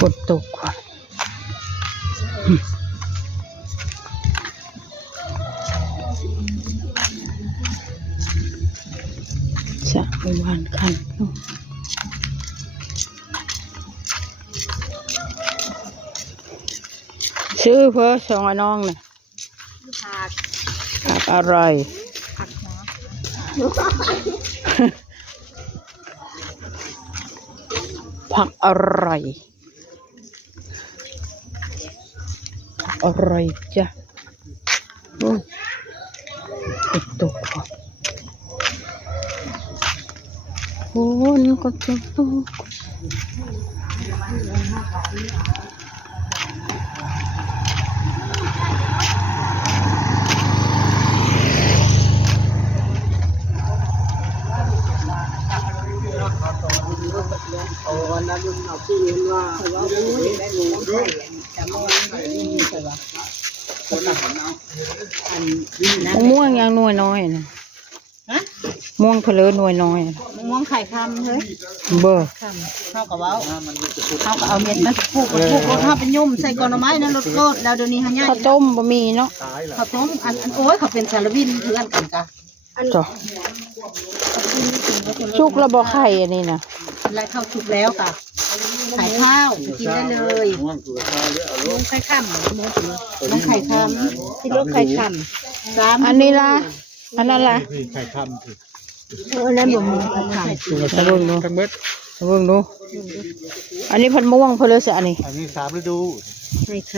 ฝนตกก่อนจะไปวานคันชื่อเพื่อสองไอ้น้องเนี่ยผักอร่อยผักอร่อยอร่อยจ้ะโอ้ยตกโอ้ยก็จะตกเอาวันนั้นเอาที่เห็นว่าว่าโอ้ยได้หมูด้วยแต่เมื่อวานไม่มีใช่ปะคนละคนเอาอันนี้นะม่วงยังหน่วยน้อยนะฮะม่วงเพลินหน่วยน้อยม่วงไข่คำเฮ้ยเบอร์เท่ากับว่าเท่ากับเอาเม็ดมันผูกรถเท่าเป็นยุ่มใส่กอนไม้นั่นรถโกดแล้วเดี๋ยวนี้ฮะเนี่ยข้าวต้มบะหมี่เนาะข้าวต้มอันโอ้ยเขาเป็นสารวินเพื่อนกันกะจ้ะชุกระบอกไข่อันนี้นะและข้าวชุกแล้วค่ะไข่ข้าวกินได้เลยม่วงไข่คำม่วงไข่คำที่รถไข่คำอันนี้ล่ะอันนั้นล่ะไข่คำสิอันนั้นบ่มีไข่คำเบิ่งดูเบิ่งดูอันนี้พันม่วงเพลินอันนี้3 ฤดูไข่ค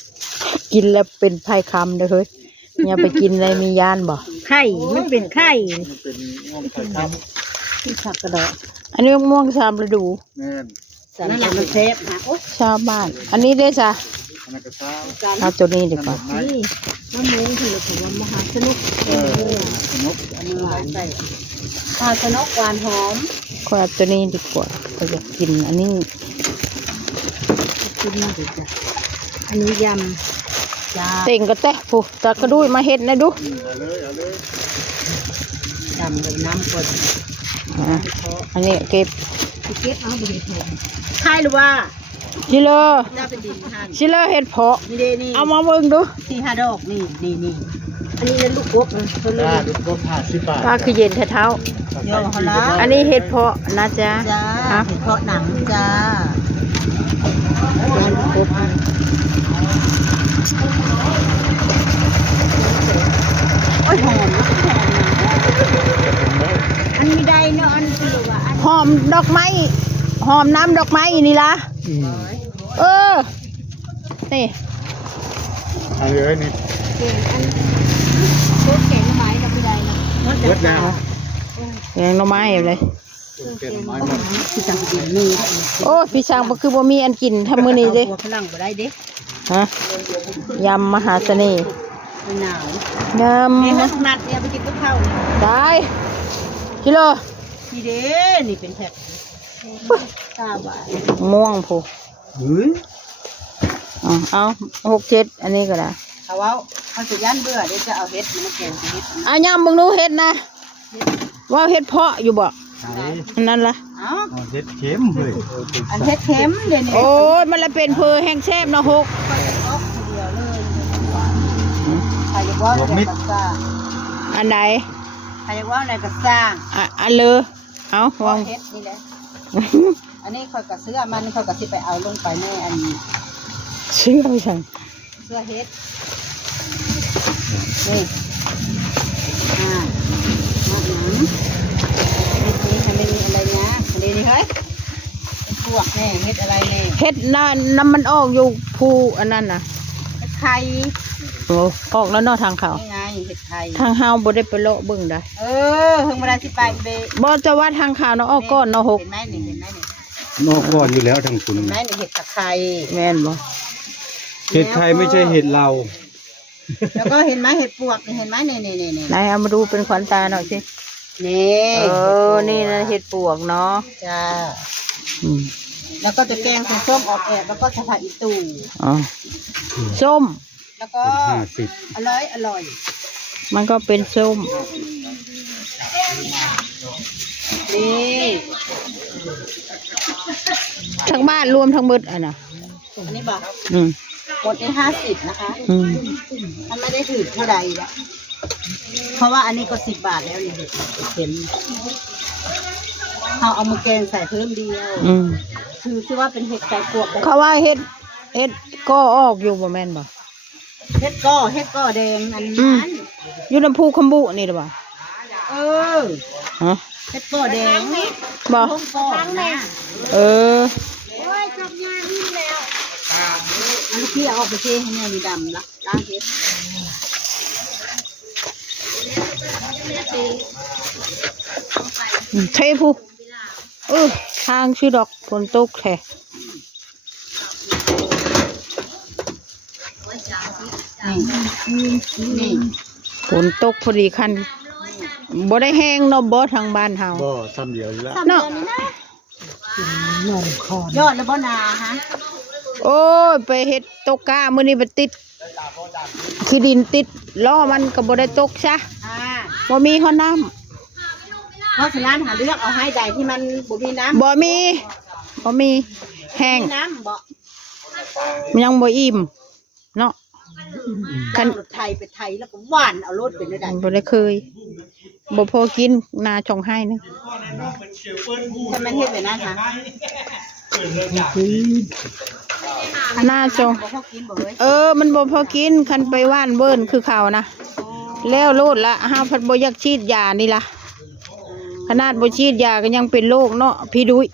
ำกินแล้วเป็นไผ่คำเด้อเฮ้ยอย่าไปกินอะไรมียานบ่ไข่มันเป็นไข่มันเป็นม่วงไข่คำที่ผักกระดอกอันนี้ม่วง3 ฤดูแม่นนั่นแหละมันเซฟฮะโอ๊ยชาวบ้านอันนี้ได้จ้ะอันนั้นก็ซ้เอาตัวนี้ดีกว่านี่มะม่วงที่เราถือว่ามหาสนุกสนุกอันนี้หวานใส่มหาสนุกหวานหอมขอเอาตัวนี้ดีกว่าเราอยากกินอันนี้กินดีจ้ะอันนี้ยำจ้าเต่งก็แตะผู้จักกระดุยมาเฮ็ดนะดูเอาเลยยำกับน้ำกดอันนี้เก็บเอาไปเห็ดใช่หรือว่าชิเลอร์น่าเป็นดินทานชิเลอร์เห็ดเพาะนี่เอามาเบิ่งดูที่5 ดอกนี่อันนี้ลูกกบนะลูกกบ50 บาทป้าคือเย็นเท้าเยอะเขาละอันนี้เห็ดเพาะนะจ๊ะเห็ดเพาะหนังจ้าลูกกบโอ้ยหอมอันนี้ได้เนาะอันนี้คือว่าหอมดอกไม้หอมน้ำดอกไม้นี่ล่ะนี่อันนี้นี่เก่งอันชุดเก่งไม้กับไม่ได้นะเบิดแล้วแกงหน่อไม้อะไรเก่งไม้หมดพี่สั่งกินมีโอ้พี่ช่างบ่คือบ่มีอันกินทำมื้อนี้เด้พลังบ่ได้เด้ฮะยำมหาเสน่ห์หนาวยำนี่ขนาดเนี่ยไปกินกับข้าวได้กิโลนี่เด้นี่เป็นแพ็ค3 บาทม่วงผู้เฮ้ยเอา6 7อันนี้ก็ได้เอาเขาจะย่านเบื่อเดี๋ยวจะเอาเห็ดมาแกงเห็ดเอายำมึงดูเห็ดนะว่าเห็ดเพาะอยู่บ่อันนั้นล่ะเห็ดเข็มเลยอันเห็ดเข็มเดี๋ยวนี้โอ้ยมันละเป็นเพอแห้งแซ่บเนาะ6ใครจะว่าอะไรก็สร้างอันไหนใครจะว่าอะไรก็สร้างอันเลยเอาวางเห็ดนี่แหละอันนี้เขาก็ซื้อมันเขาก็สิไปเอาลงไปในอันนี้เชื่อไม่ใช่เสื้อเฮ็ดนี่มาหนังเฮ็ดนี้ทำไม่มีอะไรนะอันนี้นี่เฮ้ยพวกแน่เฮ็ดอะไรแน่เฮ็ดน้ำมันออกอยู่ภูอันนั้นน่ะเฮ็ดไข่โอ้ออกแล้วเนาะทางเขาไงเฮ็ดไข่ทางเฮาบ่ได้ไปเลาะเบิ่งได้เพิ่งมาได้ที่ไปเบบ่จะว่าทางเขาเนาะออกก่อนเนาะ6เห็นไหมนี่นอกก่อนอยู่แล้วทางคุณเห็นไหมนี่เฮ็ดไข่แม่นบ่เห็ดไข่ไม่ใช่เห็ดเราแล้วก็เห็นไหมเห็ดปวกเห็นไหมนี่ไหนเอามาดูเป็นขวัญตาหน่อยสินี่นี่นะเห็ดปวกเนาะจ้าแล้วก็จะแกงใส่ส้มออกแอบแล้วก็จะผัดอีตู่ส้มแล้วก็อร่อยมันก็เป็นส้มนี่ทาง บ้านรวมทั้งหมดอ่ะนะ อันนี้บอก อืม หมดได้50นะคะ อืม มันไม่ได้ถือเท่าใดละเพราะว่าอันนี้ก็10 บาทแล้วนี่เข็มเอามาแกงใส่เพิ่มเดียว อืม คือว่าเป็นเห็ดไก่กวบ เขาว่าเฮ็ดก็ออกอยู่บ่แม่นบ่ เห็ดก้อแดงอัน อืม นั้น อยู่น้ำพุคำบุนี่หรือเปล่า เออ ฮะ เห็ดก้อแดง บ่ ต้มก้อนะ เออ โอ้ยจับยาหิ้มแล้วอันนี้เอาไปเทให้แม่มีดำละล้างเห็ด เทผู้ทางชื่อดอกฝนตกแท้ นี่ ฝนตกพอดีคันบ่ได้แห้งเนาะบ่ทางบ้านเฮา ก็ซ้ำเดียวอยู่แล้ว เนาะ ยอดแล้วบ่นาฮะ โอ้ยไปเฮ็ดตกกามื้อนี้ไปติดขี้ดินติดล้อมันก็บ่ได้ตกซะ บ่มีฮ้อนน้ำ เพราะฉะนั้นหาเลือกเอาให้ใดที่มันบ่มีน้ำ บ่มีแห้ง มีน้ำบ่ ยังบ่อิ่มเนาะ คันรถไทยไปไทยแล้วก็หวานเอารถเป็นได้ บ่ได้เคยบ่พอกินนาจองให้นึง ถ้ามันเฮ็ดแบบนั้นค่ะ นาจอง บ่พอกินบ่เฮ้ย มันบ่พอกินคันไปว่านเบิ้นคือเขานะแล้วโลดละห้าพันบ่อยากฉีดยานี่ล่ะขนาดบ่ฉีดยาก็ยังเป็นโรคเนาะพี่ดุย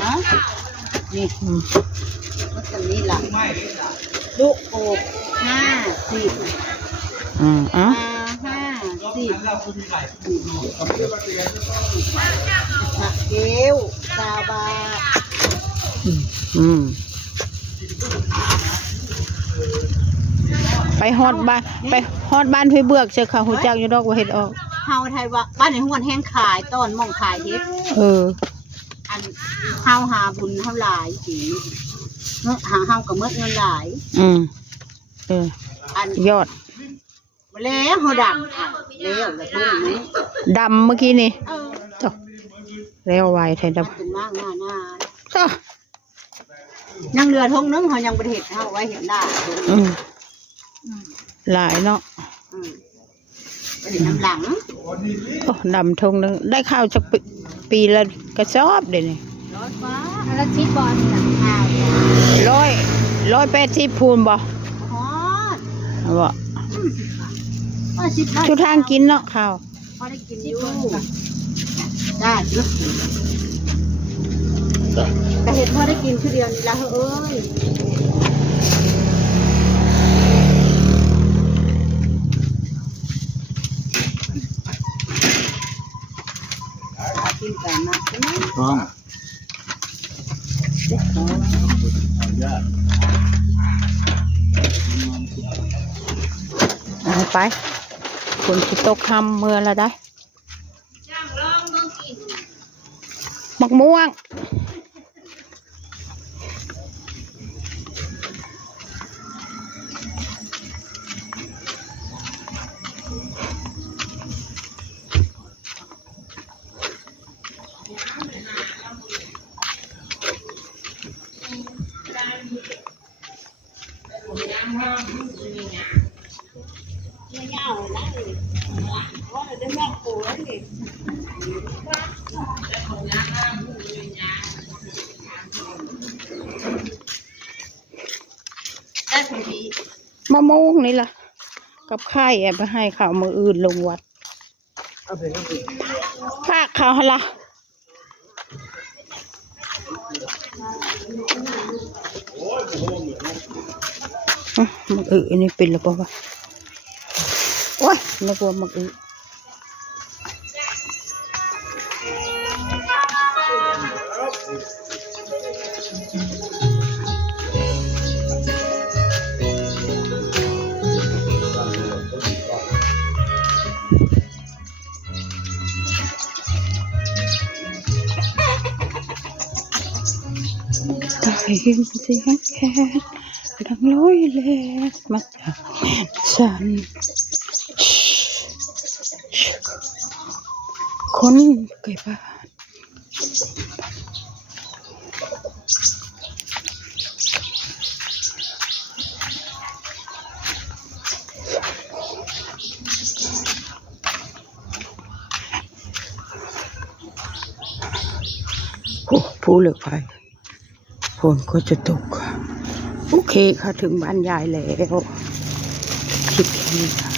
เนาะนี่มันตรงนี้ล่ะลูกโอก50 อ่ะ 50ผักเกลียว20 บาท ไปฮอดบ้านพี่เบือกเชื่อเขาหูจักอยู่ดอกว่าเฮ็ดออก เฮาไทยว่าบ้านในห้วนแห้งขายต้นมองขายเฮ็ด อันเฮาหาบุญเฮาหลายสิเมื่อหาเฮาก็เมื่อเงินหลาย อัน ยอด แล้วเฮาดังอ่ะแล้วแล้วพวกนี้ ดำเมื่อกี้นี่จ้ะแล้วไวแท้ด เป็นมากหน้า ำจ้ะ ยังเหลือทงนึงเฮายังบ่ได้เฮ็ดเฮาไว้เฮ็ดได้ หลายเนาะ ไปเฮ็ดน้ำหลัง โอ้ดำทงนึงได้ข้าวจากปีละกระสอบเดี๋ยวนี้ รถฟ้าอันละ10 บาทนี่ล่ะข้าว 180พูนบ่ ฮอด บ่ 10 บาท ชุดทางกินเนาะข้าว พอได้กินอยู่ได้เยอะแต่เห็ดพอได้กินคือเดียวนี่ละเอ้ยกินกันนะใช่ไหม ต้อง เอาไปคนที่ตกทำเมื่อละได้มักม่วงได้ผลดี มะม่วงนี่ล่ะกับไข่แอบไปให้ข่าวมืออื่นลงวัดฝากข่าวละมักอึอันนี้เป็นหรือเปล่าวะโอ้ยนึกว่ามักอึได้ยินเสียงแค่ดังลอยแลดมาจากฉันคนไกลบ้าน อ้ผู้เหลือไฟฝนก็จะตกโอเคค่ะถึงบ้านยายแล้วคลิปนี้ค่ะ